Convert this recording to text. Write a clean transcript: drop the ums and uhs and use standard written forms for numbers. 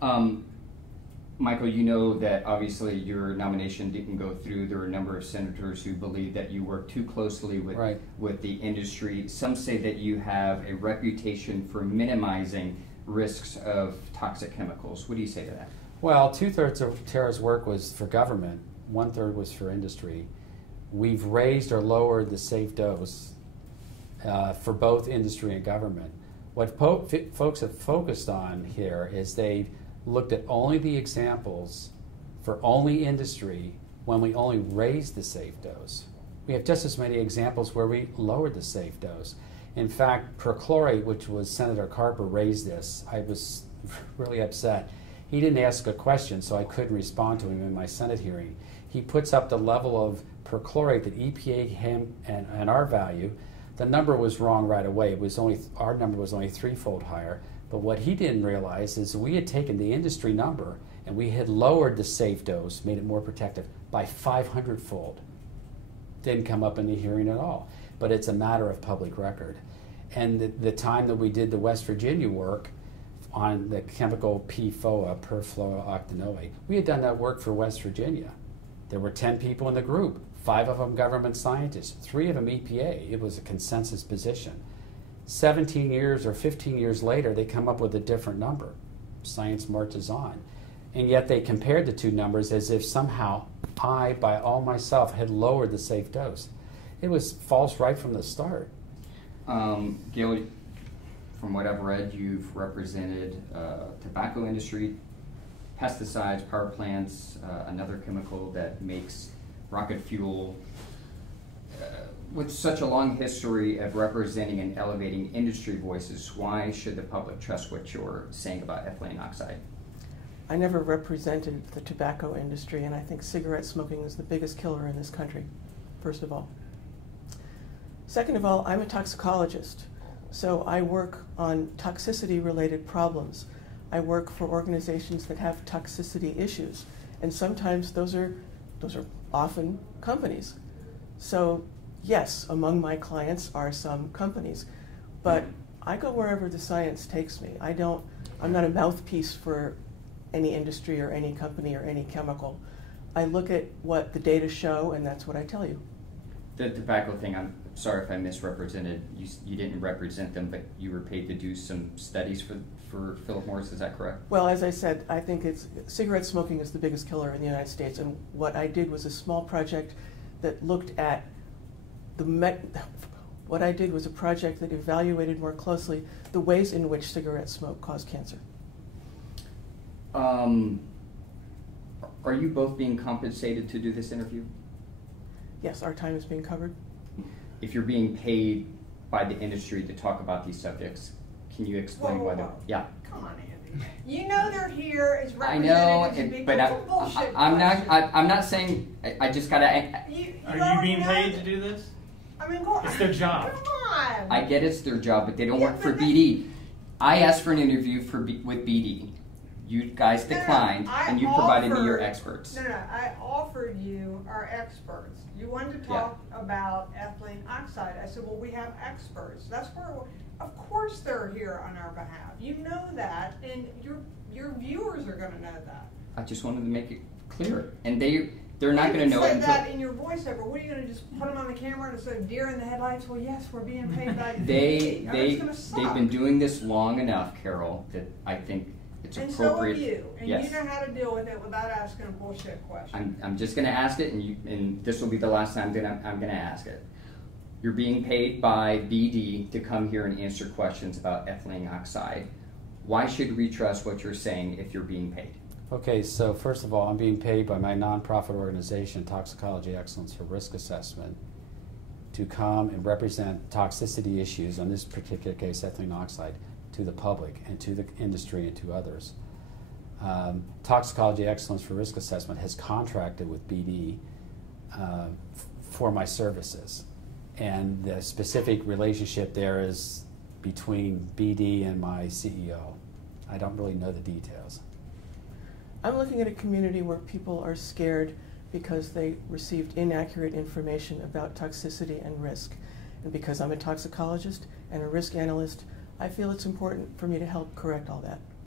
Michael, you know that obviously your nomination didn't go through. There were a number of senators who believe that you work too closely with the industry. Some say that you have a reputation for minimizing risks of toxic chemicals. What do you say to that? Well, 2/3 of Tara's work was for government, 1/3 was for industry. We've raised or lowered the safe dose for both industry and government. What folks have focused on here is they've looked at only the examples for only industry when we only raised the safe dose. We have just as many examples where we lowered the safe dose. In fact, perchlorate, which was Senator Carper raised this, I was really upset. He didn't ask a question, so I couldn't respond to him in my Senate hearing. He puts up the level of perchlorate that EPA, him, and our value. The number was wrong right away. It was only, our number was only 3-fold higher. But what he didn't realize is we had taken the industry number and we had lowered the safe dose, made it more protective, by 500-fold. Didn't come up in the hearing at all. But it's a matter of public record. And the time that we did the West Virginia work on the chemical PFOA, perfluorooctanoate, we had done that work for West Virginia. There were 10 people in the group, 5 of them government scientists, 3 of them EPA. It was a consensus position. 17 years or 15 years later, they come up with a different number. Science marches on. And yet they compared the two numbers as if somehow I, by all myself, had lowered the safe dose. It was false right from the start. Gail, from what I've read, you've represented tobacco industry, pesticides, power plants, another chemical that makes rocket fuel. With such a long history of representing and elevating industry voices, why should the public trust what you're saying about ethylene oxide? I never represented the tobacco industry, and I think cigarette smoking is the biggest killer in this country, first of all. Second of all, I'm a toxicologist, so I work on toxicity-related problems. I work for organizations that have toxicity issues, and sometimes those are often companies. So yes, among my clients are some companies, but I go wherever the science takes me. I'm not a mouthpiece for any industry or any company or any chemical. I look at what the data show, and that's what I tell you. The tobacco thing, I'm sorry if I misrepresented. You didn't represent them, but you were paid to do some studies for Philip Morris, is that correct? Well, as I said, I think cigarette smoking is the biggest killer in the United States, and what I did was a small project that looked at what I did was a project that evaluated more closely the ways in which cigarette smoke cause cancer. Are you both being compensated to do this interview? Yes, our time is being covered. If you're being paid by the industry to talk about these subjects, can you explain why they're... Yeah. Come on, Andy. You know they're here as I representatives. know, but I'm not saying. I just gotta. Are you being paid to do this? I mean, it's their job. Come on. I get it's their job, but they don't work for BD. I asked for an interview with BD. You guys declined, and you provided me your experts. No, I offered you our experts. You wanted to talk about ethylene oxide. I said, well, we have experts. That's where, of course they're here on our behalf. You know that, and your viewers are going to know that. I just wanted to make it clear, and they're not going to know it until... that in your voiceover. What are you going to just put them on the camera and say, deer in the headlights? Well, yes, we're being paid by they've been doing this long enough, Carol, that I think it's appropriate. And so have you, and you know how to deal with it without asking a bullshit question. I'm just going to ask it, and this will be the last time that I'm going to ask it. You're being paid by BD to come here and answer questions about ethylene oxide. Why should we trust what you're saying if you're being paid? Okay, so first of all, I'm being paid by my nonprofit organization, Toxicology Excellence for Risk Assessment, to come and represent toxicity issues, on this particular case, ethylene oxide, to the public and to the industry and to others. Toxicology Excellence for Risk Assessment has contracted with BD for my services. And the specific relationship there is between BD and my CEO. I don't really know the details. I'm looking at a community where people are scared because they received inaccurate information about toxicity and risk. And because I'm a toxicologist and a risk analyst, I feel it's important for me to help correct all that.